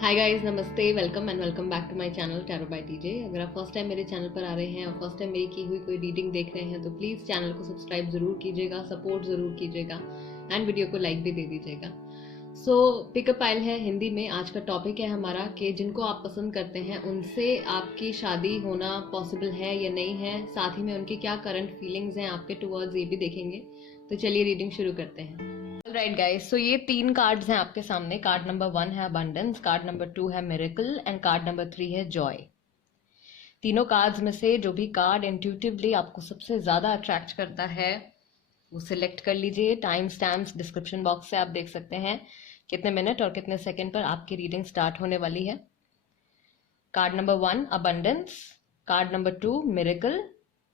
हाय guys, नमस्ते, welcome and welcome back to my channel tarot by TJ. अगर आप first time मेरे channel पर आ रहे हैं और फर्स्ट टाइम मेरी की हुई कोई रीडिंग देख रहे हैं तो प्लीज़ चैनल को सब्सक्राइब ज़रूर कीजिएगा, सपोर्ट ज़रूर कीजिएगा एंड वीडियो को लाइक भी दे दीजिएगा। सो पिकअप आइल है हिंदी में। आज का टॉपिक है हमारा कि जिनको आप पसंद करते हैं उनसे आपकी शादी होना पॉसिबल है या नहीं है, साथ ही में उनकी क्या करंट फीलिंग्स हैं आपके टुवर्ड्स, ये भी देखेंगे। तो चलिए रीडिंग शुरू करते हैं। राइट गाइस, सो ये 3 कार्ड्स हैं आपके सामने। कार्ड नंबर 1 है अबंडेंस, कार्ड नंबर 2 है मिरेकल एंड कार्ड नंबर 3 है जॉय। तीनों कार्ड्स में से जो भी कार्ड इंट्यूटिवली आपको सबसे ज्यादा अट्रैक्ट करता है वो सिलेक्ट कर लीजिए। टाइम स्टैम्प्स डिस्क्रिप्शन बॉक्स से आप देख सकते हैं कितने मिनट और कितने सेकंड पर आपकी रीडिंग स्टार्ट होने वाली है। Card number 1 abundance, card number 2 miracle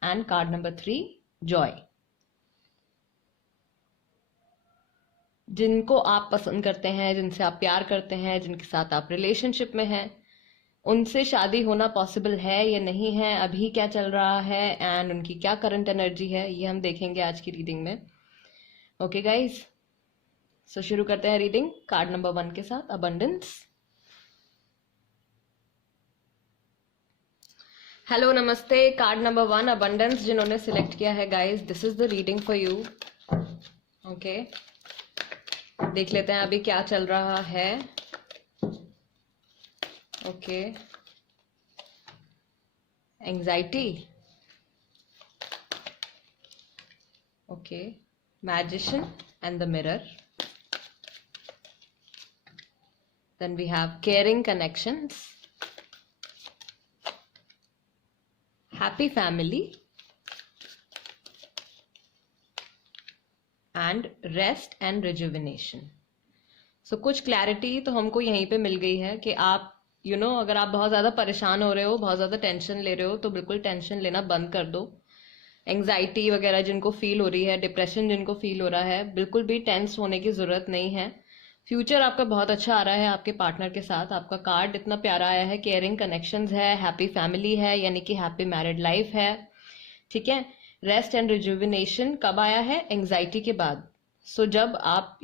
and card number 3 Joy. जिनको आप पसंद करते हैं, जिनसे आप प्यार करते हैं, जिनके साथ आप रिलेशनशिप में हैं, उनसे शादी होना पॉसिबल है या नहीं है, अभी क्या चल रहा है एंड उनकी क्या करंट एनर्जी है, ये हम देखेंगे आज की रीडिंग में। ओके गाइज, सो शुरू करते हैं रीडिंग कार्ड नंबर 1 के साथ अबंडेंस। हेलो, नमस्ते। कार्ड नंबर 1 अबंडेंस जिन्होंने सिलेक्ट किया है guys, this is the reading for you. Okay, देख लेते हैं अभी क्या चल रहा है। Okay, anxiety, okay, magician and the mirror, then we have caring connections, happy family and rest and rejuvenation. So कुछ क्लैरिटी तो हमको यहीं पे मिल गई है कि आप अगर आप बहुत ज़्यादा परेशान हो रहे हो, बहुत ज़्यादा टेंशन ले रहे हो, तो बिल्कुल टेंशन लेना बंद कर दो। एंग्जाइटी वगैरह जिनको फील हो रही है, डिप्रेशन जिनको फील हो रहा है, बिल्कुल भी टेंस होने की ज़रूरत नहीं है। फ्यूचर आपका बहुत अच्छा आ रहा है आपके पार्टनर के साथ। आपका कार्ड इतना प्यारा आया है, केयरिंग कनेक्शंस है, हैप्पी फैमिली है, यानी कि हैप्पी मैरिड लाइफ है। ठीक है, रेस्ट एंड रिजुविनेशन कब आया है? एंग्जाइटी के बाद। सो जब आप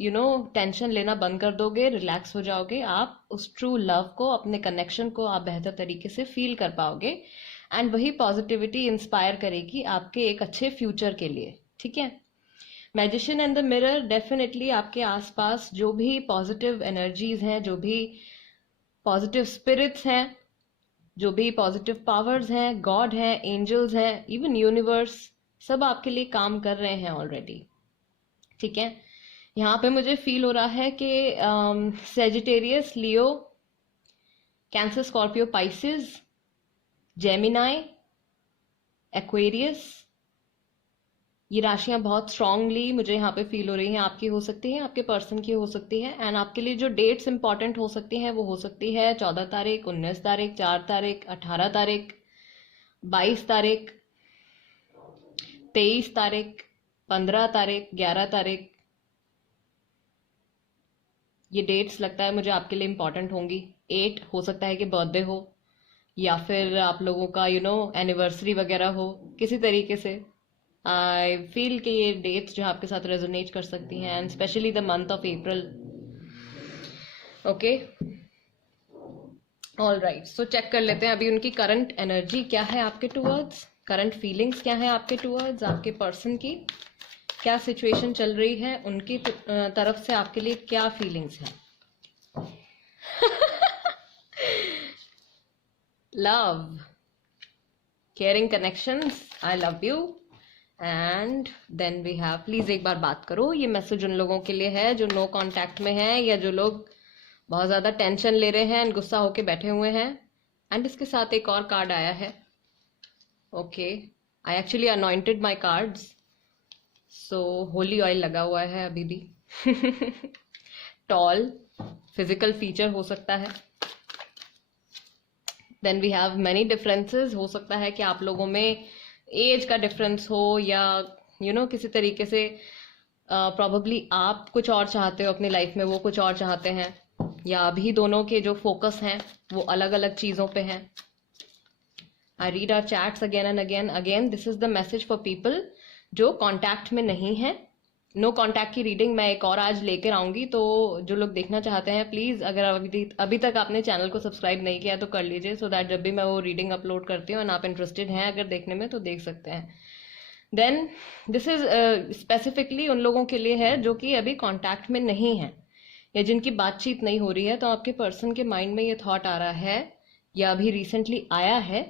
टेंशन लेना बंद कर दोगे, रिलैक्स हो जाओगे, आप उस ट्रू लव को, अपने कनेक्शन को आप बेहतर तरीके से फील कर पाओगे एंड वही पॉजिटिविटी इंस्पायर करेगी आपके एक अच्छे फ्यूचर के लिए। ठीक है, magician and the mirror, definitely आपके आसपास जो भी पॉजिटिव एनर्जीज हैं, जो भी पॉजिटिव स्पिरिट्स हैं, जो भी पॉजिटिव पावर्स हैं, गॉड हैं, एंजल्स हैं, इवन यूनिवर्स, सब आपके लिए काम कर रहे हैं ऑलरेडी। ठीक है, यहाँ पे मुझे फील हो रहा है कि Sagittarius, Leo, Cancer, Scorpio, Pisces, Gemini, Aquarius, ये राशियां बहुत स्ट्रांगली मुझे यहाँ पे फील हो रही हैं। आपकी हो सकती है, आपके पर्सन की हो सकती है एंड आपके लिए जो डेट्स इंपॉर्टेंट हो सकती हैं वो हो सकती है 14 तारीख, 19 तारीख, 4 तारीख, 18 तारीख, 22 तारीख, 23 तारीख, 15 तारीख, 11 तारीख। ये डेट्स लगता है मुझे आपके लिए इंपॉर्टेंट होंगी। 8 हो सकता है कि बर्थडे हो या फिर आप लोगों का एनिवर्सरी वगैरह हो, किसी तरीके से आई फील कि ये डेट्स जो आपके साथ रेजोनेट कर सकती हैं and specially the month of April. Okay, all right, so check कर लेते हैं अभी उनकी करंट एनर्जी क्या है आपके टूवर्ड्स, करंट फीलिंग्स क्या है आपके टूवर्ड्स, आपके पर्सन की क्या सिचुएशन चल रही है, उनकी तरफ से आपके लिए क्या फीलिंग्स हैं। Love, caring connections, I love you and then we have please एक बार बात करो। ये मैसेज उन लोगों के लिए है जो नो कांटेक्ट में है या जो लोग बहुत ज्यादा टेंशन ले रहे हैं एंड गुस्सा होके बैठे हुए हैं। एंड इसके साथ एक और कार्ड आया है। Okay, I actually anointed my cards, so Holi oil लगा हुआ है अभी भी। टॉल, फिजिकल फीचर हो सकता है। Then we have many differences, हो सकता है कि आप लोगों में एज का डिफरेंस हो या किसी तरीके से प्रॉबेबली आप कुछ और चाहते हो अपनी लाइफ में, वो कुछ और चाहते हैं, या अभी दोनों के जो फोकस हैं वो अलग अलग चीजों पे हैं। I read our chats again and again. Again this is the message for people जो कांटेक्ट में नहीं है नो कॉन्टैक्ट की रीडिंग मैं एक और आज लेकर आऊंगी, तो जो लोग देखना चाहते हैं प्लीज, अगर अभी तक आपने चैनल को सब्सक्राइब नहीं किया तो कर लीजिए, सो दैट जब भी मैं वो रीडिंग अपलोड करती हूँ और आप इंटरेस्टेड हैं अगर देखने में तो देख सकते हैं। देन दिस इज स्पेसिफिकली उन लोगों के लिए है जो कि अभी कॉन्टैक्ट में नहीं है या जिनकी बातचीत नहीं हो रही है। तो आपके पर्सन के माइंड में ये थॉट आ रहा है या अभी रिसेंटली आया है,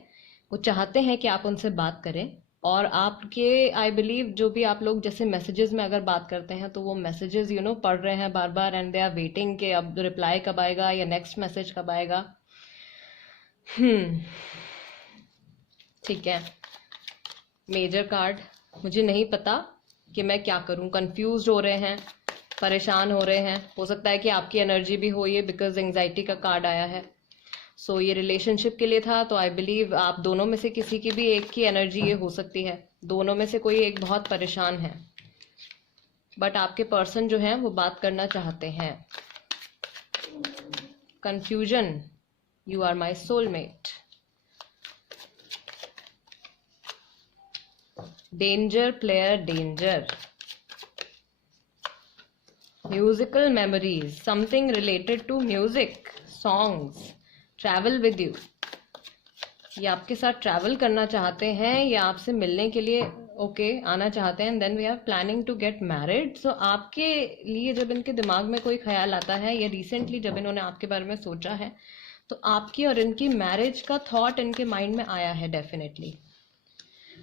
वो चाहते हैं कि आप उनसे बात करें। और आपके आई बिलीव जो भी आप लोग जैसे मैसेजेस में अगर बात करते हैं तो वो मैसेजेस पढ़ रहे हैं बार बार एंड दे आर वेटिंग कि अब रिप्लाई कब आएगा या नेक्स्ट मैसेज कब आएगा। ठीक है, मेजर कार्ड, मुझे नहीं पता कि मैं क्या करूं, कंफ्यूज हो रहे हैं, परेशान हो रहे हैं। हो सकता है कि आपकी एनर्जी भी हो ये, बिकॉज एंग्जाइटी का कार्ड आया है। सो ये रिलेशनशिप के लिए था, तो आई बिलीव आप दोनों में से किसी की भी एक की एनर्जी ये हो सकती है। दोनों में से कोई एक बहुत परेशान है, बट आपके पर्सन जो है वो बात करना चाहते हैं। Confusion, you are my soulmate. Danger player, danger. Musical memories, something related to music, songs, travel with you. ये आपके साथ ट्रैवल करना चाहते हैं या आपसे मिलने के लिए आना चाहते हैं। Then we are planning to get married. So आपके लिए जब इनके दिमाग में कोई ख्याल आता है या रिसेंटली जब इन्होंने आपके बारे में सोचा है, तो आपकी और इनकी मैरिज का थॉट इनके माइंड में आया है definitely.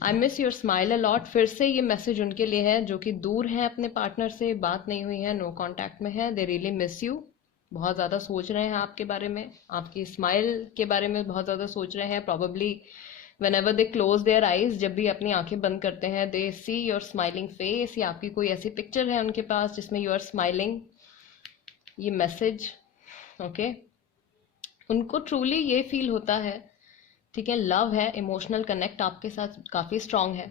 I miss your smile a lot, फिर से ये मैसेज उनके लिए है जो कि दूर है अपने पार्टनर से, बात नहीं हुई है, नो कॉन्टैक्ट में है। दे रियली मिस यू, बहुत ज़्यादा सोच रहे हैं आपके बारे में, आपकी स्माइल के बारे में बहुत ज़्यादा सोच रहे हैं। Probably when ever they close their eyes, जब भी अपनी आंखें बंद करते हैं, दे सी योर स्माइलिंग फेस, या आपकी कोई ऐसी पिक्चर है उनके पास जिसमें यू आर स्माइलिंग। ये मैसेज उनको ट्रूली ये फील होता है, ठीक है, लव है, इमोशनल कनेक्ट आपके साथ काफ़ी स्ट्रांग है।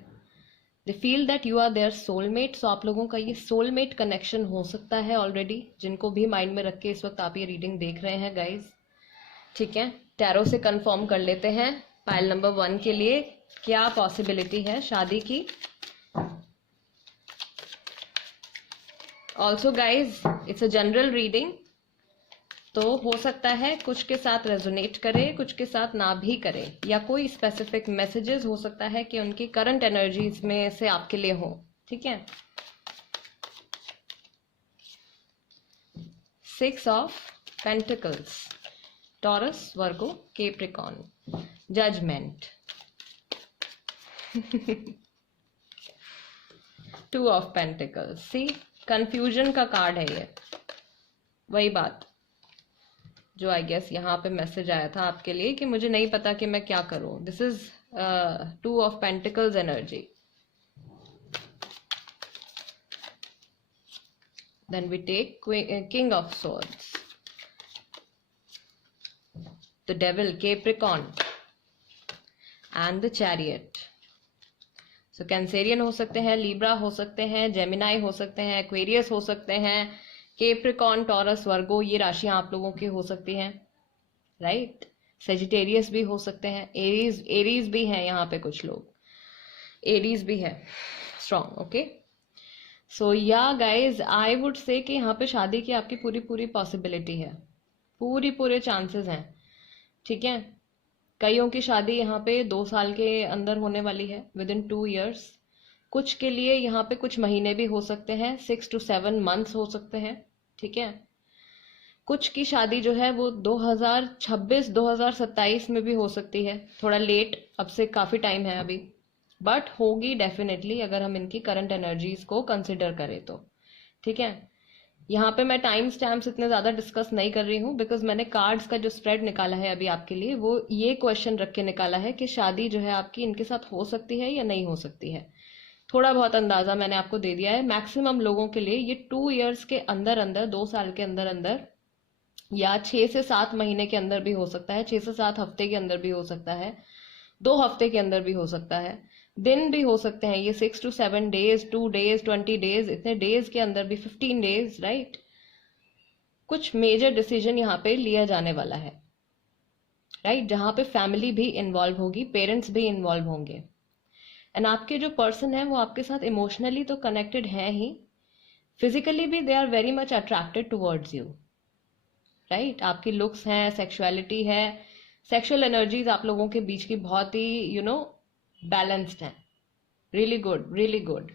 They feel that you are their soulmate. So आप लोगों का ये सोलमेट कनेक्शन हो सकता है ऑलरेडी, जिनको भी माइंड में रख के इस वक्त आप ये रीडिंग देख रहे हैं गाइज। ठीक है, टैरो से कंफर्म कर लेते हैं पाइल नंबर 1 के लिए क्या पॉसिबिलिटी है शादी की। Also guys it's a general reading, तो हो सकता है कुछ के साथ रेजोनेट करे, कुछ के साथ ना भी करे, या कोई स्पेसिफिक मैसेजेस हो सकता है कि उनकी करंट एनर्जीज में से आपके लिए हो। ठीक है, 6 of pentacles, Taurus, Virgo, Capricorn, judgement, 2 of pentacles. See, confusion का कार्ड है ये, वही बात जो आई गेस यहाँ पे मैसेज आया था आपके लिए कि मुझे नहीं पता कि मैं क्या करूं। This is 2 of pentacles energy. Then we take king of swords, the devil, Capricorn and the chariot. So Cancerian हो सकते हैं, लिब्रा हो सकते हैं, जेमिनाई हो सकते हैं, एक्वेरियस हो सकते हैं, कैप्रिकॉर्न, टॉरस, वर्गो, ये राशियां आप लोगों की हो सकती हैं, राइट। सेजिटेरियस भी हो सकते हैं, एरीज भी हैं, यहाँ पे कुछ लोग एरीज भी है strong. Okay, so yeah guys I would say कि यहाँ पे शादी की आपकी पूरी पूरी पॉसिबिलिटी है, पूरे चांसेस हैं। ठीक है, कईयों की शादी यहाँ पे 2 साल के अंदर होने वाली है, विद इन 2 years। कुछ के लिए यहाँ पे कुछ महीने भी हो सकते हैं, 6 to 7 months हो सकते हैं। ठीक है, कुछ की शादी जो है वो 2026 2027 में भी हो सकती है, थोड़ा लेट, अब से काफी टाइम है अभी, बट होगी डेफिनेटली अगर हम इनकी करंट एनर्जीज को कंसिडर करें तो। ठीक है, यहाँ पे मैं टाइम स्टैम्प्स इतने ज्यादा डिस्कस नहीं कर रही हूँ, बिकॉज मैंने कार्ड्स का जो स्प्रेड निकाला है अभी आपके लिए, वो ये क्वेश्चन रख के निकाला है कि शादी जो है आपकी इनके साथ हो सकती है या नहीं हो सकती है। थोड़ा बहुत अंदाजा मैंने आपको दे दिया है। मैक्सिमम लोगों के लिए ये 2 years के अंदर अंदर, 2 साल के अंदर अंदर, या 6 से 7 महीने के अंदर भी हो सकता है, 6 से 7 हफ्ते के अंदर भी हो सकता है, 2 हफ्ते के अंदर भी हो सकता है, दिन भी हो सकते हैं ये 6 to 7 days, 2 days, 20 days, इतने डेज के अंदर भी 15 days, राइट। कुछ मेजर डिसीजन यहाँ पे लिया जाने वाला है, राइट, जहाँ पे फैमिली भी इन्वॉल्व होगी, पेरेंट्स भी इन्वॉल्व होंगे। एंड आपके जो पर्सन है वो आपके साथ इमोशनली तो कनेक्टेड है ही, फिजिकली भी they are very much attracted towards you, right? आपकी लुक्स हैं, सेक्सुअलिटी है, सेक्सुअल एनर्जीज आप लोगों के बीच की बहुत ही बैलेंस्ड है। Really good, really good.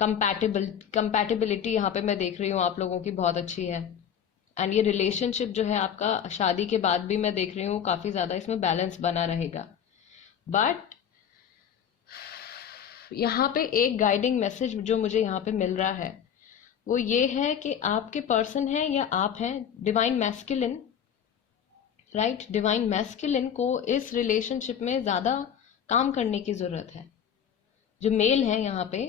Compatibility यहाँ पे मैं देख रही हूँ आप लोगों की बहुत अच्छी है। एंड ये रिलेशनशिप जो है आपका शादी के बाद भी मैं देख रही हूँ काफी ज्यादा इसमें बैलेंस बना रहेगा। बट यहाँ पे एक गाइडिंग मैसेज जो मुझे यहाँ पे मिल रहा है वो ये है कि आपके पर्सन है या आप हैं divine masculine, right? Divine masculine को इस रिलेशनशिप में ज्यादा काम करने की जरूरत है। जो मेल है यहाँ पे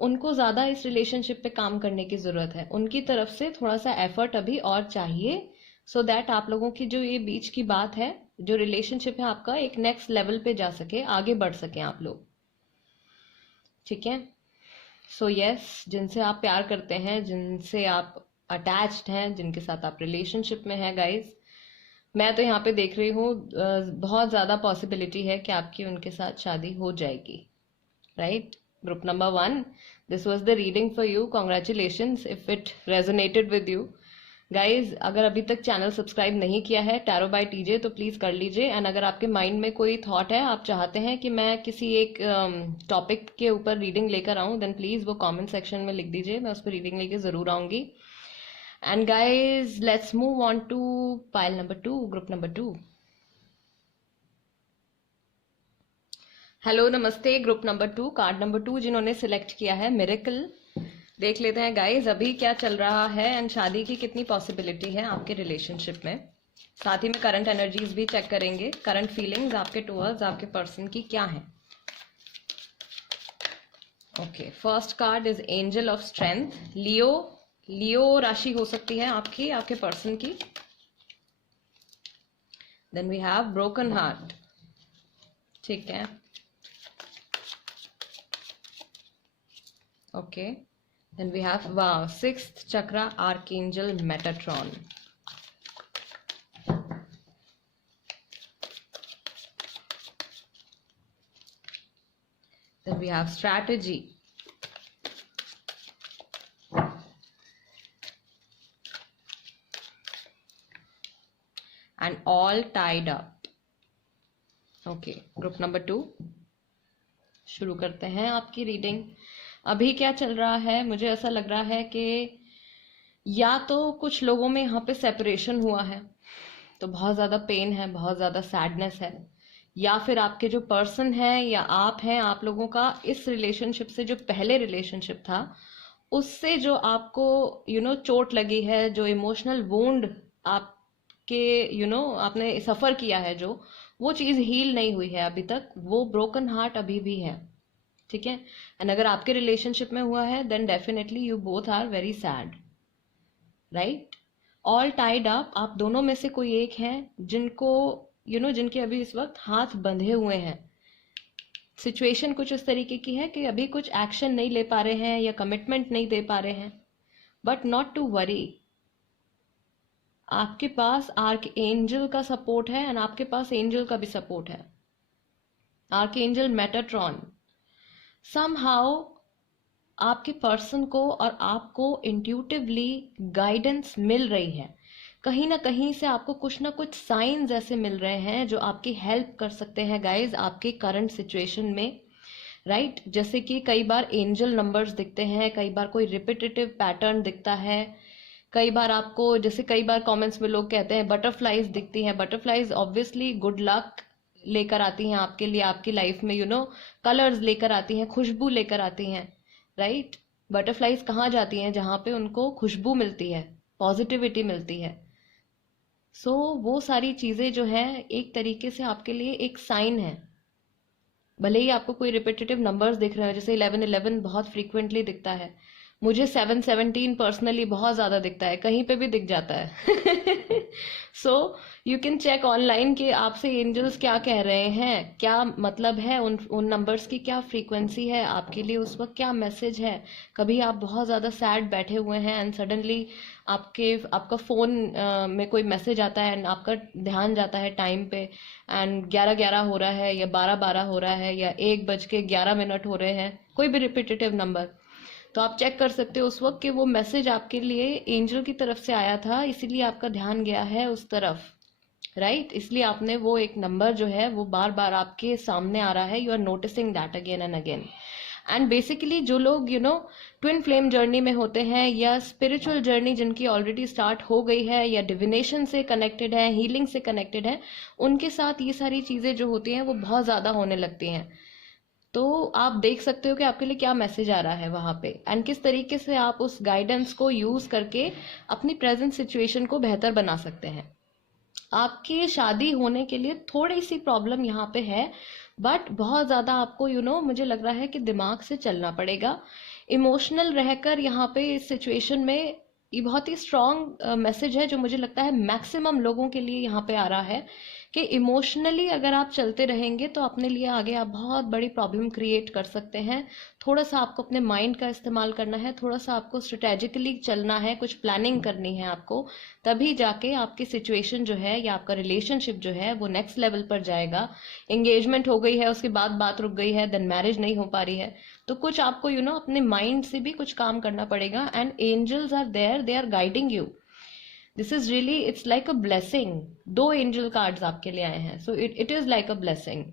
उनको ज्यादा इस रिलेशनशिप पे काम करने की जरूरत है। उनकी तरफ से थोड़ा सा एफर्ट अभी और चाहिए, सो दैट आप लोगों की जो ये बीच की बात है, जो रिलेशनशिप है आपका, एक नेक्स्ट लेवल पे जा सके, आगे बढ़ सके आप लोग। ठीक है? सो यस, जिनसे आप प्यार करते हैं, जिनसे आप अटैच्ड हैं, जिनके साथ आप रिलेशनशिप में हैं गाइज, मैं तो यहाँ पे देख रही हूँ बहुत ज्यादा पॉसिबिलिटी है कि आपकी उनके साथ शादी हो जाएगी, right? Group number 1, this was the reading for you. Congratulations if it resonated with you guys. अगर अभी तक चैनल सब्सक्राइब नहीं किया है टैरो बाय टीजे तो प्लीज कर लीजिए। एंड अगर आपके माइंड में कोई थॉट है, आप चाहते हैं कि मैं किसी एक टॉपिक के ऊपर रीडिंग लेकर आऊं, देन प्लीज वो कमेंट सेक्शन में लिख दीजिए, मैं उस पर रीडिंग लेके जरूर आऊंगी। And guys let's move on to pile number 2, group number 2। Hello, नमस्ते ग्रुप नंबर 2, कार्ड नंबर 2 जिन्होंने सिलेक्ट किया है मिरेकल। देख लेते हैं गाइज अभी क्या चल रहा है एंड शादी की कितनी पॉसिबिलिटी है आपके रिलेशनशिप में। साथ ही में करंट एनर्जीज भी चेक करेंगे, करंट फीलिंग्स आपके टुवर्ड्स आपके पर्सन की क्या है। Okay, first card is angel of strength. Leo राशि हो सकती है आपकी, आपके पर्सन की। Then we have broken heart. ठीक है, okay. Then we have, wow, 6th chakra, Archangel Metatron. Then we have strategy. And all tied up. Okay, group number 2. शुरू करते हैं आपकी रीडिंग। अभी क्या चल रहा है, मुझे ऐसा लग रहा है कि या तो कुछ लोगों में यहाँ पे सेपरेशन हुआ है तो बहुत ज्यादा पेन है, बहुत ज्यादा सैडनेस है, या फिर आपके जो पर्सन है या आप हैं, आप लोगों का इस रिलेशनशिप से, जो पहले रिलेशनशिप था उससे जो आपको चोट लगी है, जो इमोशनल वुंड आपके आपने सफर किया है, जो वो चीज हील नहीं हुई है अभी तक, वो ब्रोकन हार्ट अभी भी है। ठीक है? एंड अगर आपके रिलेशनशिप में हुआ है then definitely you both are very sad, right? All tied up, आप दोनों में से कोई एक है जिनको जिनके अभी इस वक्त हाथ बंधे हुए हैं। सिचुएशन कुछ इस तरीके की है कि अभी कुछ एक्शन नहीं ले पा रहे हैं या कमिटमेंट नहीं दे पा रहे हैं, बट नॉट टू वरी, आपके पास आर्क एंजल का सपोर्ट है एंड आपके पास एंजल का भी सपोर्ट है, आर्क एंजल मेटाट्रॉन। समहाउ आपके पर्सन को और आपको इंट्यूटिवली गाइडेंस मिल रही है, कहीं ना कहीं से आपको कुछ ना कुछ साइंस ऐसे मिल रहे हैं जो आपकी हेल्प कर सकते हैं गाइज आपके करंट सिचुएशन में, राइट? जैसे कि कई बार एंजल नंबर्स दिखते हैं, कई बार कोई रिपीटेटिव पैटर्न दिखता है, कई बार आपको, जैसे कई बार कमेंट्स में लोग कहते हैं बटरफ्लाइज दिखती हैं। बटरफ्लाइज ऑब्वियसली गुड लक लेकर आती हैं आपके लिए, आपकी लाइफ में कलर्स लेकर आती हैं, खुशबू लेकर आती हैं, राइट? बटरफ्लाइज कहाँ जाती हैं? जहां पे उनको खुशबू मिलती है, पॉजिटिविटी मिलती है। सो वो सारी चीजें जो है एक तरीके से आपके लिए एक साइन है। भले ही आपको कोई रिपीटेटिव नंबर्स दिख रहे हैं, जैसे 1111 बहुत फ्रीक्वेंटली दिखता है, मुझे 717 पर्सनली बहुत ज्यादा दिखता है, कहीं पे भी दिख जाता है। So you can check online कि आपसे एंजल्स क्या कह रहे हैं, क्या मतलब है उन नंबर्स की, क्या फ्रीक्वेंसी है आपके लिए उस वक्त, क्या मैसेज है। कभी आप बहुत ज्यादा सैड बैठे हुए हैं एंड सडनली आपका फोन में कोई मैसेज आता है एंड आपका ध्यान जाता है टाइम पे एंड 11:11 हो रहा है या 12:12 हो रहा है या 1:11 हो रहे हैं, कोई भी रिपीटेटिव नंबर, तो आप चेक कर सकते हो उस वक्त कि वो मैसेज आपके लिए एंजल की तरफ से आया था, इसीलिए आपका ध्यान गया है उस तरफ, राइट इसलिए आपने वो एक नंबर जो है वो बार बार आपके सामने आ रहा है, you are noticing that again and again. And basically जो लोग ट्विन फ्लेम जर्नी में होते हैं या स्पिरिचुअल जर्नी जिनकी ऑलरेडी स्टार्ट हो गई है या डिविनेशन से कनेक्टेड है, हीलिंग से कनेक्टेड है, उनके साथ ये सारी चीज़ें जो होती हैं वो बहुत ज़्यादा होने लगती हैं। तो आप देख सकते हो कि आपके लिए क्या मैसेज आ रहा है वहाँ पे, एंड किस तरीके से आप उस गाइडेंस को यूज़ करके अपनी प्रेजेंट सिचुएशन को बेहतर बना सकते हैं। आपकी शादी होने के लिए थोड़ी सी प्रॉब्लम यहाँ पे है, बट बहुत ज़्यादा आपको मुझे लग रहा है कि दिमाग से चलना पड़ेगा, इमोशनल रहकर यहाँ पे इस सिचुएशन में। ये बहुत ही स्ट्रॉन्ग मैसेज है जो मुझे लगता है मैक्सिमम लोगों के लिए यहाँ पे आ रहा है कि इमोशनली अगर आप चलते रहेंगे तो अपने लिए आगे आप बहुत बड़ी प्रॉब्लम क्रिएट कर सकते हैं। थोड़ा सा आपको अपने माइंड का इस्तेमाल करना है, थोड़ा सा आपको स्ट्रेटेजिकली चलना है, कुछ प्लानिंग करनी है आपको, तभी जाके आपकी सिचुएशन जो है या आपका रिलेशनशिप जो है वो नेक्स्ट लेवल पर जाएगा। एंगेजमेंट हो गई है, उसके बाद बात रुक गई है, देन मैरिज नहीं हो पा रही है, तो कुछ आपको अपने माइंड से भी कुछ काम करना पड़ेगा। And angels are there, they are guiding you. This is really, it's like a blessing. 2 angel cards आपके लिए आए हैं, so it is like a blessing.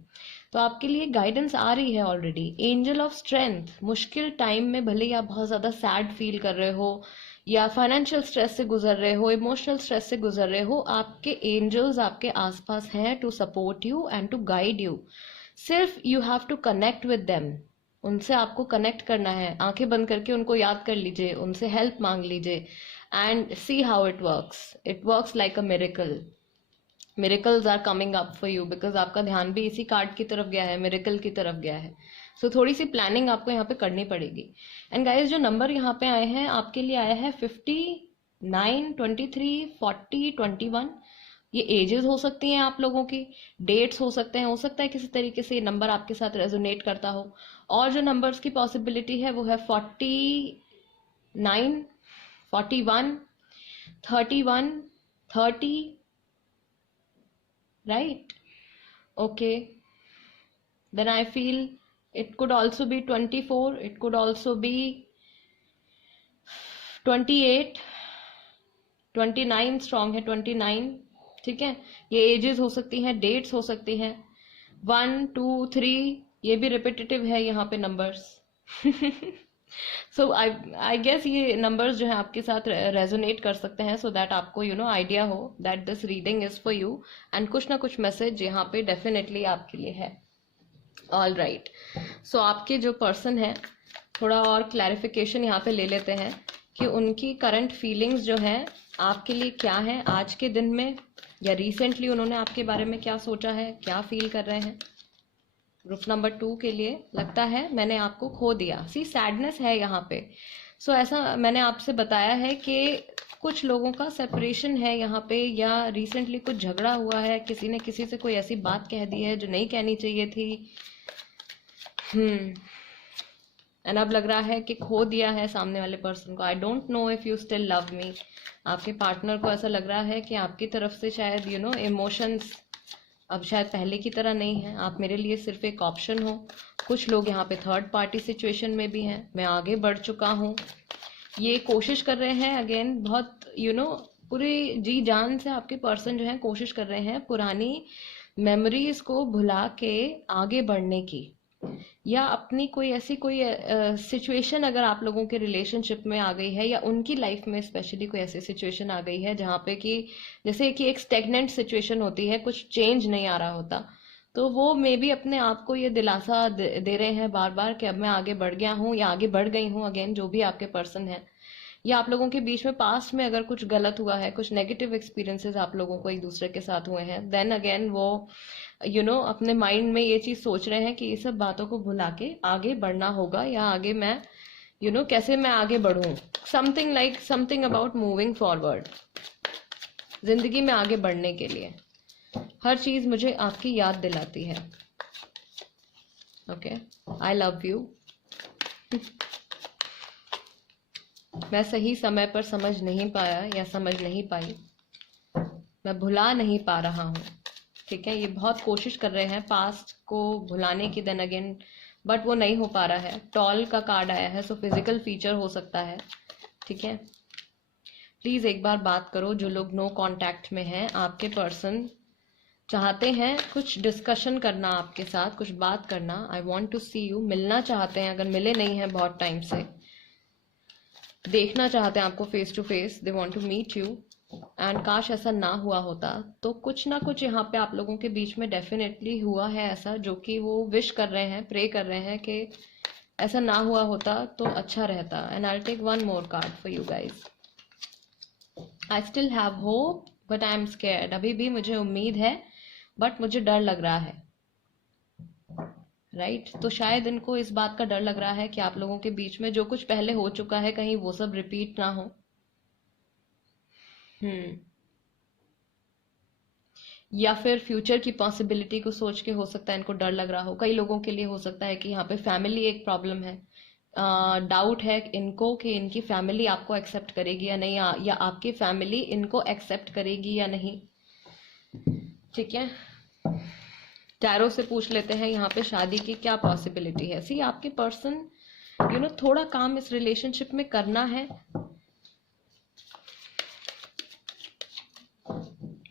तो आपके लिए गाइडेंस आ रही है ऑलरेडी। एंजल ऑफ स्ट्रेंथ, मुश्किल टाइम में भले ही आप बहुत ज्यादा सैड फील कर रहे हो या फाइनेंशियल स्ट्रेस से गुजर रहे हो, इमोशनल स्ट्रेस से गुजर रहे हो, आपके एंजल्स आपके आसपास हैं to support you and to guide you. सिर्फ you have to connect with them, उनसे आपको कनेक्ट करना है, आंखें बंद करके उनको याद कर लीजिए, उनसे हेल्प मांग लीजिए, and see how it works. It works like a miracle. Miracles are coming up for you because आपका ध्यान भी इसी कार्ड की तरफ गया है, मिरेकल की तरफ गया है। So थोड़ी सी प्लानिंग आपको यहाँ पे करनी पड़ेगी। एंड गाइस जो नंबर यहाँ पे आए हैं आपके लिए आया है 59, 23, 40, 21। ये एजेस हो सकती हैं आप लोगों की, डेट्स हो सकते हैं, हो सकता है किसी तरीके से ये नंबर आपके साथ रेजोनेट करता हो। और जो नंबर्स की पॉसिबिलिटी है वो है 49, 41, 31, 30, right? Okay. Then I feel it could also be 24, it could also be 28, 29 strong है, 29, ठीक है। ये एजेस हो सकती हैं, डेट्स हो सकती हैं, 1, 2, 3, ये भी रिपीटेटिव है यहाँ पे नंबर्स। सो आई गेस ये नंबर्स जो है आपके साथ रेजोनेट कर सकते हैं, सो दैट आपको आइडिया हो that this reading is for you, and कुछ ना कुछ मैसेज यहाँ पे डेफिनेटली आपके लिए है। ऑल राइट, सो आपके जो पर्सन है, थोड़ा और क्लैरिफिकेशन यहाँ पे ले लेते हैं कि उनकी करंट फीलिंग्स जो है आपके लिए क्या है आज के दिन में, या रिसेंटली उन्होंने आपके बारे में क्या सोचा है, क्या फील कर रहे हैं। ग्रुप नंबर 2 के लिए लगता है मैंने आपको खो दिया, सी सैडनेस है यहाँ पे। सो ऐसा मैंने आपसे बताया है कि कुछ लोगों का सेपरेशन है यहाँ पे, या रिसेंटली कुछ झगड़ा हुआ है, किसी ने किसी से कोई ऐसी बात कह दी है जो नहीं कहनी चाहिए थी। एंड अब लग रहा है कि खो दिया है सामने वाले पर्सन को। I don't know if you still love me. आपके पार्टनर को ऐसा लग रहा है कि आपकी तरफ से शायद इमोशंस अब शायद पहले की तरह नहीं है, आप मेरे लिए सिर्फ एक ऑप्शन हो। कुछ लोग यहाँ पे थर्ड पार्टी सिचुएशन में भी हैं, मैं आगे बढ़ चुका हूँ, ये कोशिश कर रहे हैं अगेन, बहुत पूरी जी जान से आपके पर्सन जो है कोशिश कर रहे हैं पुरानी मेमोरीज को भुला के आगे बढ़ने की, या अपनी कोई ऐसी कोई सिचुएशन अगर आप लोगों के रिलेशनशिप में आ गई है, या उनकी लाइफ में स्पेशली कोई ऐसी सिचुएशन आ गई है जहाँ पे कि जैसे कि एक स्टेगनेंट सिचुएशन होती है, कुछ चेंज नहीं आ रहा होता, तो वो मे बी अपने आप को ये दिलासा दे रहे हैं बार बार कि अब मैं आगे बढ़ गया हूँ या आगे बढ़ गई हूँ। अगेन जो भी आपके पर्सन है, या आप लोगों के बीच में पास्ट में अगर कुछ गलत हुआ है, कुछ नेगेटिव एक्सपीरियंसेस आप लोगों को एक दूसरे के साथ हुए हैं, देन अगेन वो अपने माइंड में ये चीज सोच रहे हैं कि ये सब बातों को भुला के आगे बढ़ना होगा, या आगे मैं कैसे मैं आगे बढ़ूं, समथिंग अबाउट मूविंग फॉरवर्ड, जिंदगी में आगे बढ़ने के लिए हर चीज मुझे आपकी याद दिलाती है। Okay, I love you. मैं सही समय पर समझ नहीं पाया या समझ नहीं पाई, मैं भुला नहीं पा रहा हूँ, ठीक है। ये बहुत कोशिश कर रहे हैं पास्ट को भुलाने की, देन अगेन बट वो नहीं हो पा रहा है। टॉल का कार्ड आया है, सो फिजिकल फीचर हो सकता है, ठीक है। प्लीज एक बार बात करो, जो लोग नो कांटेक्ट में हैं, आपके पर्सन चाहते हैं कुछ डिस्कशन करना आपके साथ, कुछ बात करना। I want to see you, मिलना चाहते हैं, अगर मिले नहीं हैं बहुत टाइम से, देखना चाहते हैं आपको face to face, they want to meet you. And काश ऐसा ना हुआ होता, तो कुछ ना कुछ यहाँ पे आप लोगों के बीच में डेफिनेटली हुआ है ऐसा, जो कि वो विश कर रहे हैं, प्रे कर रहे हैं कि ऐसा ना हुआ होता तो अच्छा रहता। And I take one more card for you guys. I still have hope but I am scared. अभी भी मुझे उम्मीद है बट मुझे डर लग रहा है, राइट तो शायद इनको इस बात का डर लग रहा है कि आप लोगों के बीच में जो कुछ पहले हो चुका है कहीं वो सब रिपीट ना हो। या फिर फ्यूचर की पॉसिबिलिटी को सोच के हो सकता है इनको डर लग रहा हो। कई लोगों के लिए हो सकता है कि यहाँ पे फैमिली एक प्रॉब्लम है, डाउट है इनको कि इनकी फैमिली आपको एक्सेप्ट करेगी या नहीं, या आपकी फैमिली इनको एक्सेप्ट करेगी या नहीं, ठीक है। टैरो से पूछ लेते हैं यहाँ पे शादी की क्या पॉसिबिलिटी है। सी आपके पर्सन थोड़ा काम इस रिलेशनशिप में करना है,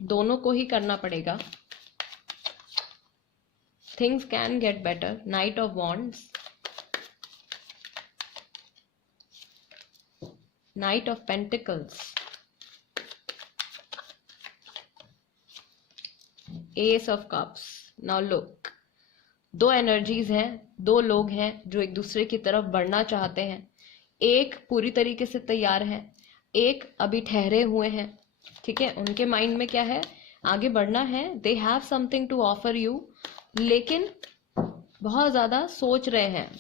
दोनों को ही करना पड़ेगा। Things can get better. Night of wands, night of pentacles, S of cups. Now look, दो एनर्जीज हैं, दो लोग हैं जो एक दूसरे की तरफ बढ़ना चाहते हैं। एक पूरी तरीके से तैयार है, एक अभी ठहरे हुए हैं, ठीक है। उनके माइंड में क्या है, आगे बढ़ना है, they have something to offer you, लेकिन बहुत ज्यादा सोच रहे हैं,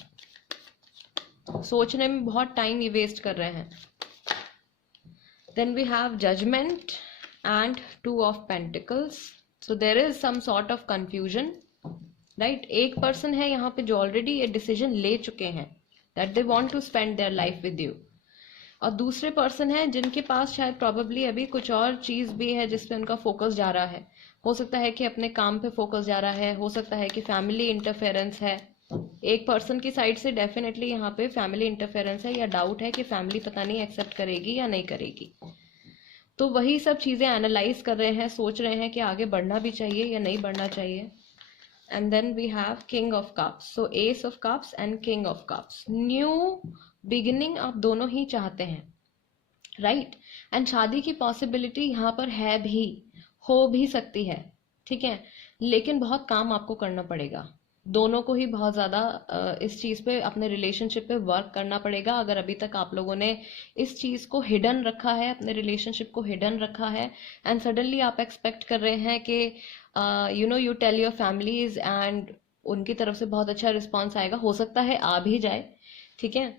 सोचने में बहुत टाइम वेस्ट कर रहे हैं। Then we have judgement and two of pentacles, so there is some sort of confusion, right. एक पर्सन है यहाँ पे जो ऑलरेडी ये डिसीजन ले चुके हैं that they want to spend their life with you, और दूसरे पर्सन है जिनके पास शायद प्रॉबेबली अभी कुछ और चीज भी है जिसपे उनका फोकस जा रहा है। हो सकता है कि अपने काम पे फोकस जा रहा है, हो सकता है कि फैमिली इंटरफेरेंस है। एक पर्सन की साइड से डेफिनेटली यहाँ पे फैमिली इंटरफेरेंस है, या डाउट है कि फैमिली पता नहीं एक्सेप्ट करेगी या नहीं करेगी। तो वही सब चीजें एनालाइज कर रहे हैं, सोच रहे हैं कि आगे बढ़ना भी चाहिए या नहीं बढ़ना चाहिए। And then we have king of cups, so ace of cups and king of cups. New beginning आप दोनों ही चाहते हैं, राइट। एंड शादी की पॉसिबिलिटी यहाँ पर है भी, हो भी सकती है, ठीक है। लेकिन बहुत काम आपको करना पड़ेगा, दोनों को ही बहुत ज्यादा इस चीज पे, अपने रिलेशनशिप पे वर्क करना पड़ेगा। अगर अभी तक आप लोगों ने इस चीज को हिडन रखा है, अपने रिलेशनशिप को हिडन रखा है, एंड सडनली आप एक्सपेक्ट कर रहे हैं कि you tell your families and उनकी तरफ से बहुत अच्छा रिस्पॉन्स आएगा, हो सकता है आ भी जाए, ठीक है।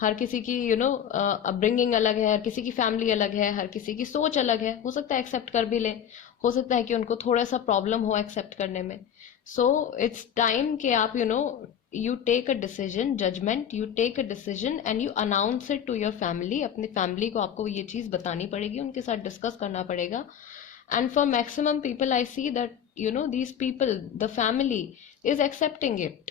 हर किसी की अपब्रिंगिंग अलग है, हर किसी की फैमिली अलग है, हर किसी की सोच अलग है, हो सकता है एक्सेप्ट कर भी ले, हो सकता है कि उनको थोड़ा सा प्रॉब्लम हो एक्सेप्ट करने में। सो इट्स टाइम कि आप you take a decision, judgement, you take a decision and you announce it to your family. अपनी फैमिली को आपको ये चीज बतानी पड़ेगी, उनके साथ डिस्कस करना पड़ेगा। And for maximum people I see that these people, the family is accepting it,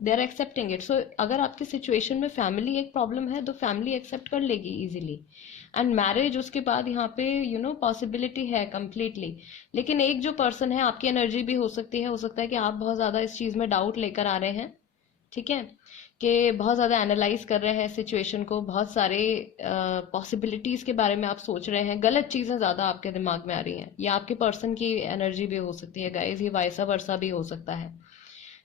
they are accepting it. So अगर आपकी सिचुएशन में फैमिली एक प्रॉब्लम है तो फैमिली एक्सेप्ट कर लेगी इजीली। एंड मैरिज उसके बाद यहाँ पे पॉसिबिलिटी है कंप्लीटली। लेकिन एक जो पर्सन है, आपकी एनर्जी भी हो सकती है, हो सकता है कि आप बहुत ज्यादा इस चीज में डाउट लेकर आ रहे हैं, ठीक है, कि बहुत ज्यादा एनालाइज कर रहे हैं सिचुएशन को, बहुत सारे पॉसिबिलिटीज के बारे में आप सोच रहे हैं, गलत चीजें ज्यादा आपके दिमाग में आ रही हैं। या आपके पर्सन की एनर्जी भी हो सकती है गाइस, ये वाइसा वर्सा भी हो सकता है,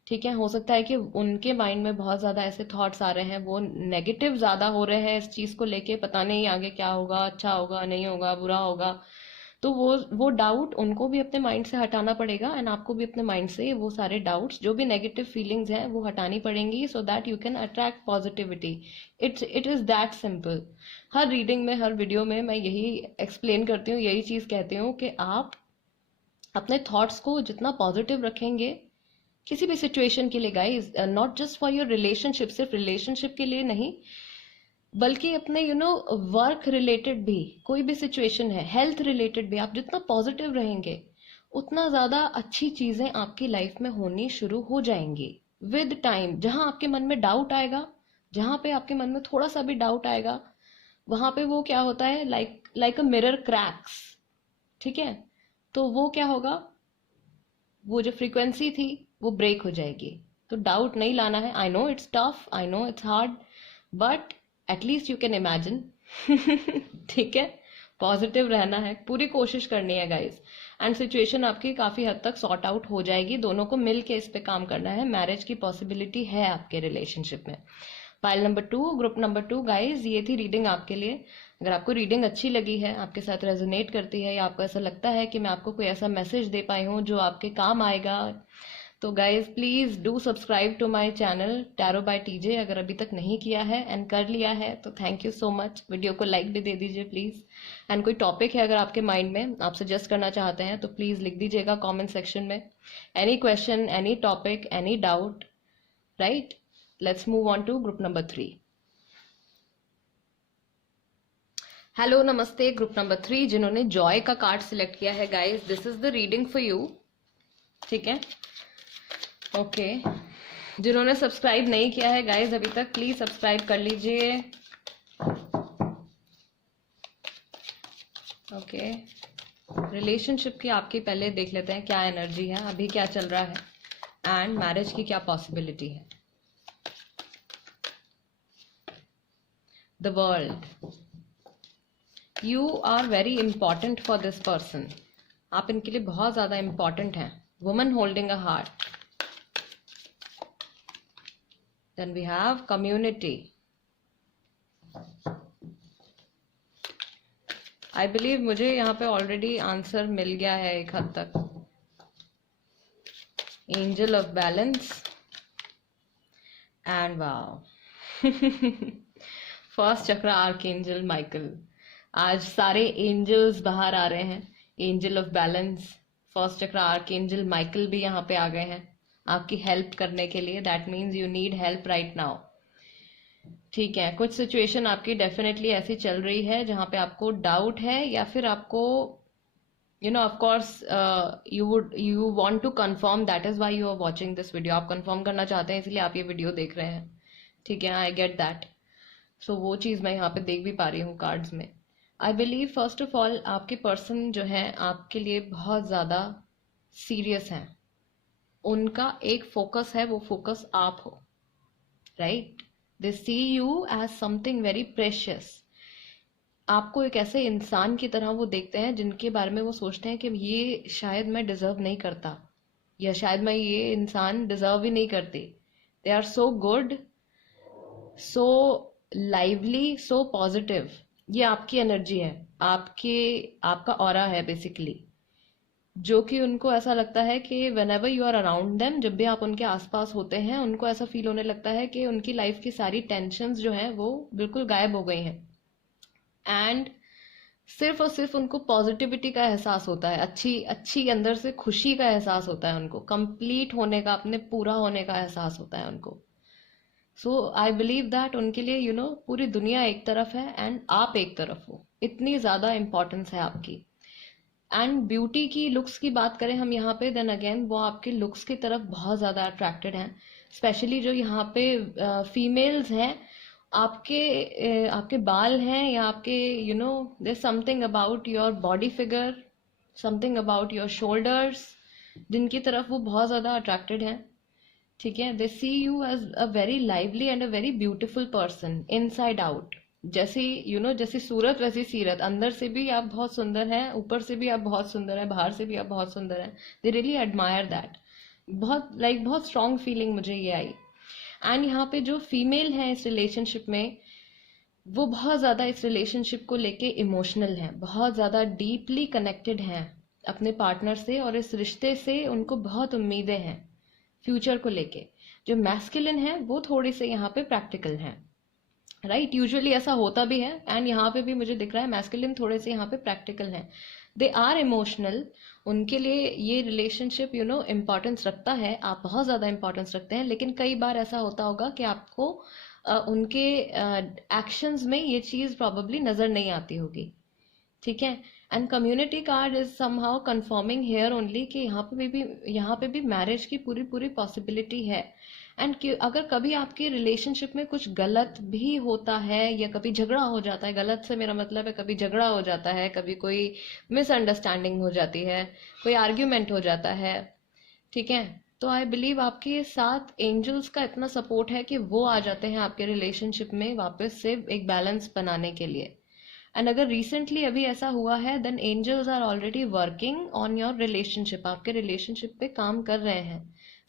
ठीक है। हो सकता है कि उनके माइंड में बहुत ज्यादा ऐसे थॉट्स आ रहे हैं, वो नेगेटिव ज्यादा हो रहे हैं इस चीज को लेके, पता नहीं आगे क्या होगा, अच्छा होगा नहीं होगा, बुरा होगा। तो वो डाउट उनको भी अपने माइंड से हटाना पड़ेगा, एंड आपको भी अपने माइंड से वो सारे डाउट्स, जो भी नेगेटिव फीलिंग्स हैं, वो हटानी पड़ेंगी, so that you can attract positivity. It is that simple. Her reading में, हर वीडियो में मैं यही एक्सप्लेन करती हूँ, यही चीज कहती हूँ कि आप अपने थॉट्स को जितना पॉजिटिव रखेंगे किसी भी सिचुएशन के लिए guys, not just for your relationship, सिर्फ रिलेशनशिप के लिए नहीं, बल्कि अपने वर्क रिलेटेड भी कोई भी सिचुएशन है, हेल्थ रिलेटेड भी, आप जितना पॉजिटिव रहेंगे उतना ज्यादा अच्छी चीजें आपकी लाइफ में होनी शुरू हो जाएंगी। विद टाइम जहां आपके मन में डाउट आएगा, जहां पे आपके मन में थोड़ा सा भी डाउट आएगा, वहां पे वो क्या होता है, लाइक अ मिरर क्रैक्स, ठीक है, तो वो क्या होगा, वो जो फ्रीक्वेंसी थी वो ब्रेक हो जाएगी। तो डाउट नहीं लाना है। I know it's tough, I know it's hard, but at least you can imagine. ठीक है, पॉजिटिव रहना है, पूरी कोशिश करनी है गाइस, एंड सिचुएशन आपकी काफी हद तक सॉर्ट आउट हो जाएगी। दोनों को मिल के इस पे काम करना है, मैरिज की पॉसिबिलिटी है आपके रिलेशनशिप में। File number 2, group number 2 guys, ये थी रीडिंग आपके लिए। अगर आपको रीडिंग अच्छी लगी है, आपके साथ रेजोनेट करती है, या आपको ऐसा लगता है कि मैं आपको कोई ऐसा मैसेज दे पाई हूँ जो आपके काम आएगा, तो guys please do subscribe to my channel tarot by TJ, अगर अभी तक नहीं किया है एंड कर लिया है तो thank you so much. Video को लाइक भी दे दीजिए प्लीज, एंड कोई टॉपिक है अगर आपके माइंड में आप सजेस्ट करना चाहते हैं तो प्लीज लिख दीजिएगा कमेंट सेक्शन में। Any question, any topic, any doubt, right? Let's move on to group number 3। Hello, नमस्ते ग्रुप नंबर 3 जिन्होंने जॉय का कार्ड सिलेक्ट किया है guys, this is the reading for you. ठीक है, ओके। जिन्होंने सब्सक्राइब नहीं किया है गाइस अभी तक, प्लीज सब्सक्राइब कर लीजिए। ओके, रिलेशनशिप की आपकी पहले देख लेते हैं क्या एनर्जी है, अभी क्या चल रहा है, एंड मैरिज की क्या पॉसिबिलिटी है। The world, you are very important for this person, आप इनके लिए बहुत ज्यादा इंपॉर्टेंट हैं। Woman holding a heart, then we have community. I believe मुझे यहाँ पे ऑलरेडी आंसर मिल गया है एक हद तक। Angel of balance and wow, first चक्र आर्कएंजल माइकल। आज सारे एंजल्स बाहर आ रहे हैं। एंजल ऑफ बैलेंस, फर्स्ट चक्र आर्कएंजल माइकल भी यहाँ पे आ गए हैं आपकी हेल्प करने के लिए। That means you need help right now. ठीक है, कुछ सिचुएशन आपकी डेफिनेटली ऐसी चल रही है जहां पे आपको डाउट है, या फिर आपको of course you want to confirm, that is why you are watching this video। आप कंफर्म करना चाहते हैं इसलिए आप ये वीडियो देख रहे हैं। ठीक है, आई गेट दैट। सो वो चीज मैं यहाँ पे देख भी पा रही हूँ कार्ड्स में। I believe first of all आपके पर्सन जो है आपके लिए बहुत ज्यादा सीरियस हैं। उनका एक फोकस है, वो फोकस आप हो, right? They see you as something very precious. आपको एक ऐसे इंसान की तरह वो देखते हैं जिनके बारे में वो सोचते हैं कि ये शायद मैं डिजर्व नहीं करता, या शायद मैं ये इंसान डिजर्व ही नहीं करती। They are so good, so lively, so positive. ये आपकी एनर्जी है, आपका ऑरा है बेसिकली, जो कि उनको ऐसा लगता है कि whenever you are around them, जब भी आप उनके आसपास होते हैं, उनको ऐसा फील होने लगता है कि उनकी लाइफ की सारी टेंशन्स जो हैं वो बिल्कुल गायब हो गई हैं, एंड सिर्फ और सिर्फ उनको पॉजिटिविटी का एहसास होता है, अच्छी अच्छी अंदर से खुशी का एहसास होता है उनको, कंप्लीट होने का, अपने पूरा होने का एहसास होता है उनको। सो आई बिलीव दैट उनके लिए पूरी दुनिया एक तरफ है एंड आप एक तरफ हो, इतनी ज्यादा इंपॉर्टेंस है आपकी। एंड ब्यूटी की, लुक्स की बात करें हम यहाँ पे, देन अगेन वो आपके लुक्स की तरफ बहुत ज्यादा अट्रैक्टेड हैं। स्पेशली जो यहाँ पे फीमेल्स हैं, आपके बाल हैं, या आपके there something about your body figure, something about your shoulders, जिनकी तरफ वो बहुत ज्यादा अट्रैक्टेड हैं। ठीक है, they see you as a very lively and a very beautiful person inside out. जैसी जैसी सूरत वैसी सीरत, अंदर से भी आप बहुत सुंदर हैं, ऊपर से भी आप बहुत सुंदर हैं, बाहर से भी आप बहुत सुंदर हैं। They really admire that. बहुत स्ट्रॉन्ग फीलिंग मुझे ये आई। एंड यहाँ पे जो फीमेल है इस रिलेशनशिप में, वो बहुत ज्यादा इस रिलेशनशिप को लेके इमोशनल हैं, बहुत ज्यादा डीपली कनेक्टेड हैं अपने पार्टनर से, और इस रिश्ते से उनको बहुत उम्मीदें हैं फ्यूचर को लेके। जो मैस्कुलिन है वो थोड़ी से यहाँ पे प्रैक्टिकल हैं, राइट? यूजुअली ऐसा होता भी है, एंड यहाँ पे भी मुझे दिख रहा है मैस्कुलिन थोड़े से यहाँ पे प्रैक्टिकल हैं। दे आर इमोशनल, उनके लिए ये रिलेशनशिप इम्पोर्टेंस रखता है, आप बहुत ज्यादा इम्पोर्टेंस रखते हैं, लेकिन कई बार ऐसा होता होगा कि आपको उनके एक्शंस में ये चीज प्रॉबेबली नजर नहीं आती होगी। ठीक है, and community card is somehow confirming here only कि यहाँ पे भी मैरिज की पूरी पूरी पॉसिबिलिटी है। एंड अगर कभी आपकी रिलेशनशिप में कुछ गलत भी होता है या कभी झगड़ा हो जाता है, गलत से मेरा मतलब है कभी झगड़ा हो जाता है, कभी कोई मिसअंडरस्टैंडिंग हो जाती है, कोई आर्ग्यूमेंट हो जाता है, ठीक है, तो आई बिलीव आपके साथ एंजल्स का इतना सपोर्ट है कि वो आ जाते हैं आपके रिलेशनशिप में वापस से एक बैलेंस बनाने के लिए। एंड अगर रिसेंटली अभी ऐसा हुआ है then angels are already working on your relationship, आपके रिलेशनशिप पे काम कर रहे हैं।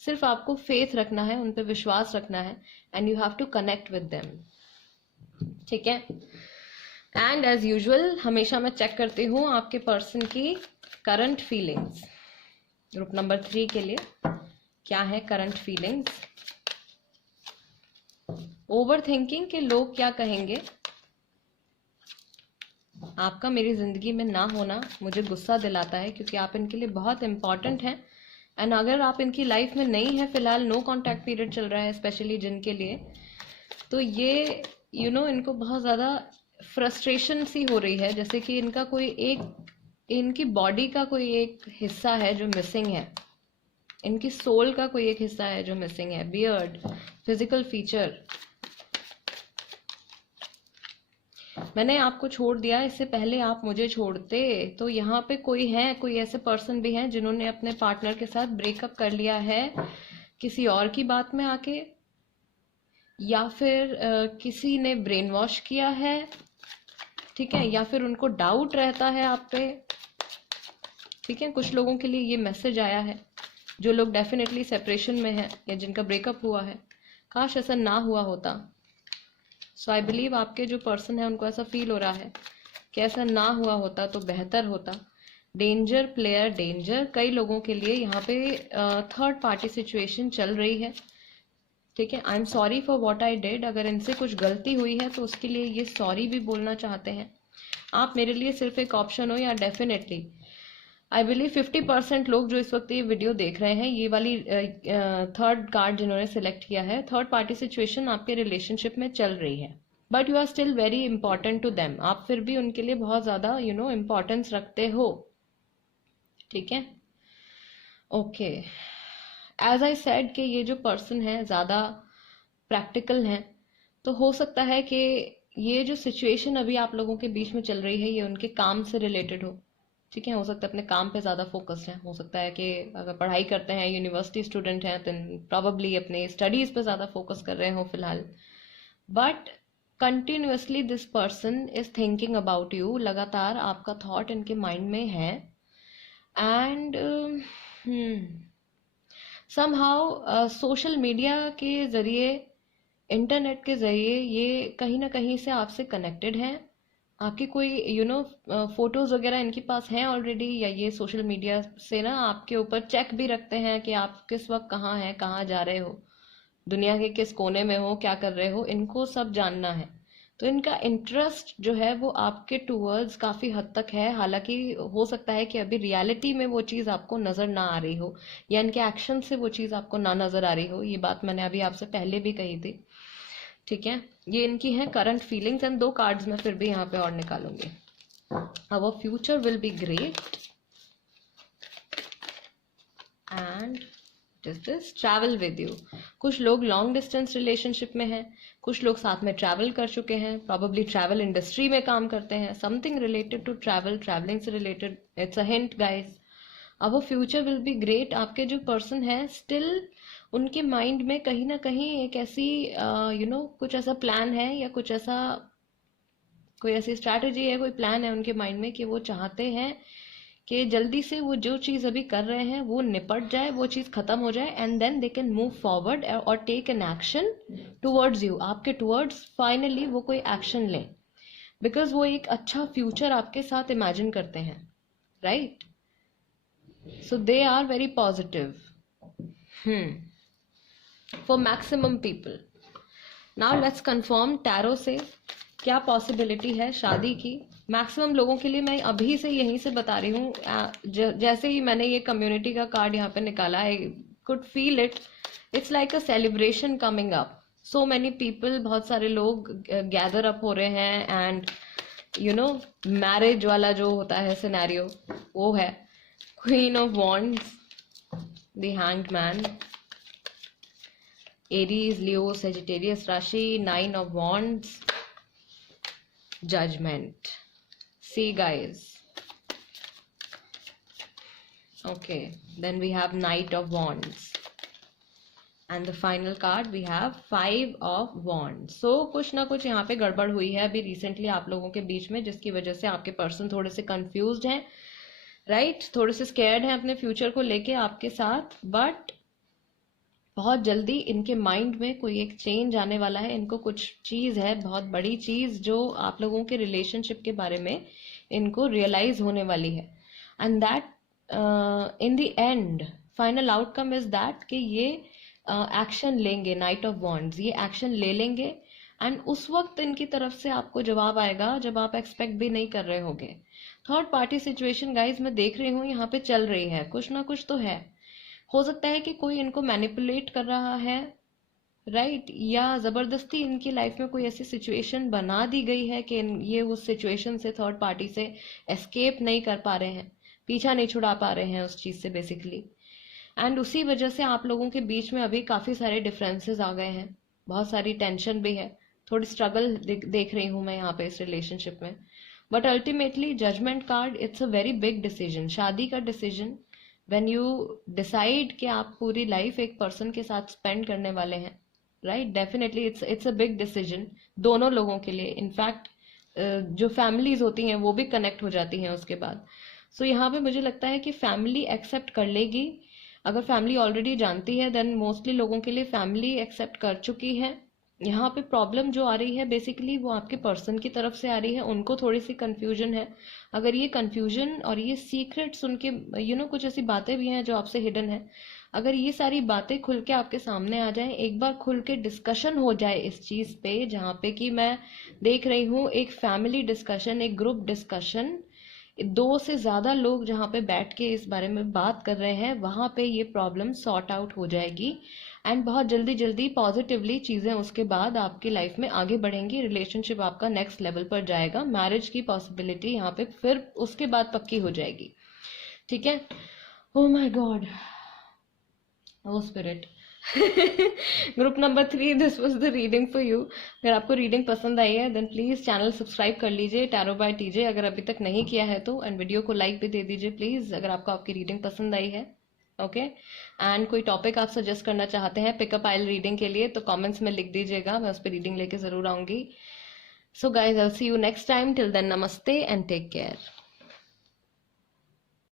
सिर्फ आपको फेथ रखना है, उन पे विश्वास रखना है, and you have to connect with them, ठीक है। एंड एज यूजुअल हमेशा मैं चेक करती हूँ आपके पर्सन की करंट फीलिंग्स। ग्रुप नंबर 3 के लिए क्या है करंट फीलिंग्स? ओवर थिंकिंग के लोग क्या कहेंगे? आपका मेरी जिंदगी में ना होना मुझे गुस्सा दिलाता है क्योंकि आप इनके लिए बहुत इंपॉर्टेंट हैं। एंड अगर आप इनकी लाइफ में नहीं है, फिलहाल नो कांटेक्ट पीरियड चल रहा है स्पेशली जिनके लिए, तो ये इनको बहुत ज़्यादा फ्रस्ट्रेशन सी हो रही है, जैसे कि इनका कोई एक इनकी बॉडी का कोई एक हिस्सा है जो मिसिंग है, इनकी सोल का कोई एक हिस्सा है जो मिसिंग है, बियर्ड, फिजिकल फीचर। मैंने आपको छोड़ दिया, इससे पहले आप मुझे छोड़ते। तो यहाँ पे कोई ऐसे पर्सन भी हैं जिन्होंने अपने पार्टनर के साथ ब्रेकअप कर लिया है किसी और की बात में आके, या फिर किसी ने ब्रेन वॉश किया है, ठीक है, या फिर उनको डाउट रहता है आप पे, ठीक है। कुछ लोगों के लिए ये मैसेज आया है, जो लोग डेफिनेटली सेपरेशन में है या जिनका ब्रेकअप हुआ है, काश ऐसा ना हुआ होता। सो आई बिलीव आपके जो पर्सन है उनको ऐसा फील हो रहा है कि ऐसा ना हुआ होता तो बेहतर होता। डेंजर प्लेयर डेंजर, कई लोगों के लिए यहाँ पे थर्ड पार्टी सिचुएशन चल रही है, ठीक है। I am sorry for what I did, अगर इनसे कुछ गलती हुई है तो उसके लिए ये सॉरी भी बोलना चाहते हैं। आप मेरे लिए सिर्फ एक ऑप्शन हो, या डेफिनेटली आई बिलीव 50% लोग जो इस वक्त ये वीडियो देख रहे हैं, ये वाली थर्ड कार्ड जिन्होंने सिलेक्ट किया है, थर्ड पार्टी सिचुएशन आपके रिलेशनशिप में चल रही है, but you are still very important to them. आप फिर भी उनके लिए बहुत ज़्यादा इम्पोर्टेंस रखते हो, ठीक है। ओके, एज आई सेड कि ये जो पर्सन है ज़्यादा प्रैक्टिकल हैं, तो हो सकता है कि ये जो सिचुएशन अभी आप लोगों के बीच में चल रही है ये उनके काम से रिलेटेड हो, ठीक है। हो सकता है अपने काम पे ज़्यादा फोकस्ड है, हो सकता है कि अगर पढ़ाई करते हैं, यूनिवर्सिटी स्टूडेंट हैं, तो प्रॉबली अपने स्टडीज़ पे ज़्यादा फोकस कर रहे हो फिलहाल। But continuously this person is thinking about you, लगातार आपका थॉट इनके माइंड में है। एंड समहाउ सोशल मीडिया के ज़रिए, इंटरनेट के ज़रिए ये कहीं ना कहीं से आपसे कनेक्टेड हैं। आपकी कोई फोटोज वगैरह इनके पास हैं ऑलरेडी, या ये सोशल मीडिया से ना आपके ऊपर चेक भी रखते हैं कि आप किस वक्त कहाँ हैं, कहाँ जा रहे हो, दुनिया के किस कोने में हो, क्या कर रहे हो, इनको सब जानना है। तो इनका इंटरेस्ट जो है वो आपके टूवर्ड्स काफ़ी हद तक है। हालांकि हो सकता है कि अभी रियलिटी में वो चीज़ आपको नज़र ना आ रही हो, या इनके एक्शन से वो चीज़ आपको ना नज़र आ रही हो। ये बात मैंने अभी आपसे पहले भी कही थी, ठीक है। ये इनकी है करंट फीलिंग्स। एंड 2 कार्ड्स मैं फिर भी यहाँ पे और निकालूंगी। Our future will be great, and this travel with you. कुछ लोग लॉन्ग डिस्टेंस रिलेशनशिप में हैं, कुछ लोग साथ में ट्रैवल कर चुके हैं, प्रॉबेबली ट्रैवल इंडस्ट्री में काम करते हैं, something related to travel, travelling से related. It's a hint guys, our future will be great. आपके जो पर्सन है स्टिल उनके माइंड में कहीं ना कहीं एक ऐसी कुछ ऐसा प्लान है, या कोई ऐसी स्ट्रैटेजी है, कोई प्लान है उनके माइंड में कि वो चाहते हैं कि जल्दी से वो जो चीज़ अभी कर रहे हैं वो निपट जाए, वो चीज़ खत्म हो जाए, and then they can move forward और take an action towards you, आपके टुवर्ड्स फाइनली वो कोई एक्शन लें, बिकॉज वो एक अच्छा फ्यूचर आपके साथ इमेजिन करते हैं, right. So they are very positive for maximum people. Now let's confirm tarot से क्या पॉसिबिलिटी है शादी की। मैक्सिमम लोगों के लिए मैं अभी से यहीं से बता रही हूँ, जैसे ही मैंने ये कम्युनिटी का कार्ड यहाँ पे निकाला, I could feel it, it's like a celebration coming up. So many people, बहुत सारे लोग गैदर अप हो रहे हैं, एंड मैरिज वाला जो होता है सिनेरियो वो है। Queen of wands, the hanged man, Aries, Leo, Sagittarius राशि, 9 of wands, judgement. See guys, okay, then we have Knight of Wands and the final card we have 5 of Wands. So कुछ ना कुछ यहाँ पे गड़बड़ हुई है अभी रिसेंटली आप लोगों के बीच में, जिसकी वजह से आपके पर्सन थोड़े से कंफ्यूज्ड हैं, राइट, थोड़े से स्कैर्ड हैं अपने फ्यूचर को लेके आपके साथ, बट बहुत जल्दी इनके माइंड में कोई एक चेंज आने वाला है। इनको कुछ चीज़ है, बहुत बड़ी चीज़, जो आप लोगों के रिलेशनशिप के बारे में इनको रियलाइज होने वाली है, and that in the end final outcome is that कि ये एक्शन लेंगे। नाइट ऑफ वॉन्ड्स, ये एक्शन ले लेंगे एंड उस वक्त इनकी तरफ से आपको जवाब आएगा जब आप एक्सपेक्ट भी नहीं कर रहे होगे। थर्ड पार्टी सिचुएशन गाइज मैं देख रही हूँ यहाँ पे चल रही है, कुछ ना कुछ तो है। हो सकता है कि कोई इनको मैनिपुलेट कर रहा है, राइट, या जबरदस्ती इनकी लाइफ में कोई ऐसी सिचुएशन बना दी गई है कि ये उस सिचुएशन से, थर्ड पार्टी से एस्केप नहीं कर पा रहे हैं, पीछा नहीं छुड़ा पा रहे हैं उस चीज से बेसिकली, एंड उसी वजह से आप लोगों के बीच में अभी काफी सारे डिफरेंसेस आ गए हैं, बहुत सारी टेंशन भी है, थोड़ी स्ट्रगल देख रही हूं मैं यहाँ पे इस रिलेशनशिप में। But ultimately judgement card, it's a very big decision, शादी का डिसीजन। व्हेन यू डिसाइड कि आप पूरी लाइफ एक पर्सन के साथ स्पेंड करने वाले हैं, right, definitely it's a big decision दोनों लोगों के लिए। इनफैक्ट जो फैमिलीज होती हैं वो भी कनेक्ट हो जाती हैं उसके बाद। सो यहाँ पे मुझे लगता है कि फैमिली एक्सेप्ट कर लेगी। अगर फैमिली ऑलरेडी जानती है देन मोस्टली लोगों के लिए फैमिली एक्सेप्ट कर चुकी है। यहाँ पे प्रॉब्लम जो आ रही है बेसिकली वो आपके पर्सन की तरफ से आ रही है, उनको थोड़ी सी कंफ्यूजन है। अगर ये कंफ्यूजन और ये सीक्रेट्स उनके कुछ ऐसी बातें भी हैं जो आपसे हिडन है, अगर ये सारी बातें खुल के आपके सामने आ जाए, एक बार खुल के डिस्कशन हो जाए इस चीज पे, जहाँ पे कि मैं देख रही हूँ एक फैमिली डिस्कशन, एक ग्रुप डिस्कशन, 2 से ज्यादा लोग जहाँ पे बैठ के इस बारे में बात कर रहे हैं, वहां पे ये प्रॉब्लम सॉर्ट आउट हो जाएगी एंड बहुत जल्दी जल्दी पॉजिटिवली चीजें उसके बाद आपकी लाइफ में आगे बढ़ेंगी। रिलेशनशिप आपका नेक्स्ट लेवल पर जाएगा, मैरिज की पॉसिबिलिटी यहाँ पे फिर उसके बाद पक्की हो जाएगी। ठीक है, oh my god, oh spirit. Group number 3, this was the reading for you. अगर आपको रीडिंग पसंद आई है देन प्लीज चैनल सब्सक्राइब कर लीजिए, टैरो बाय टीजे, अगर अभी तक नहीं किया है तो, एंड वीडियो को लाइक भी दे दीजिए प्लीज अगर आपको आपकी रीडिंग पसंद आई है। ओके, एंड कोई टॉपिक आप सजेस्ट करना चाहते हैं पिकअप आइल रीडिंग के लिए तो कमेंट्स में लिख दीजिएगा, मैं उस पर रीडिंग लेके जरूर आऊंगी। So guys, I will see you next time, till then नमस्ते एंड टेक केयर।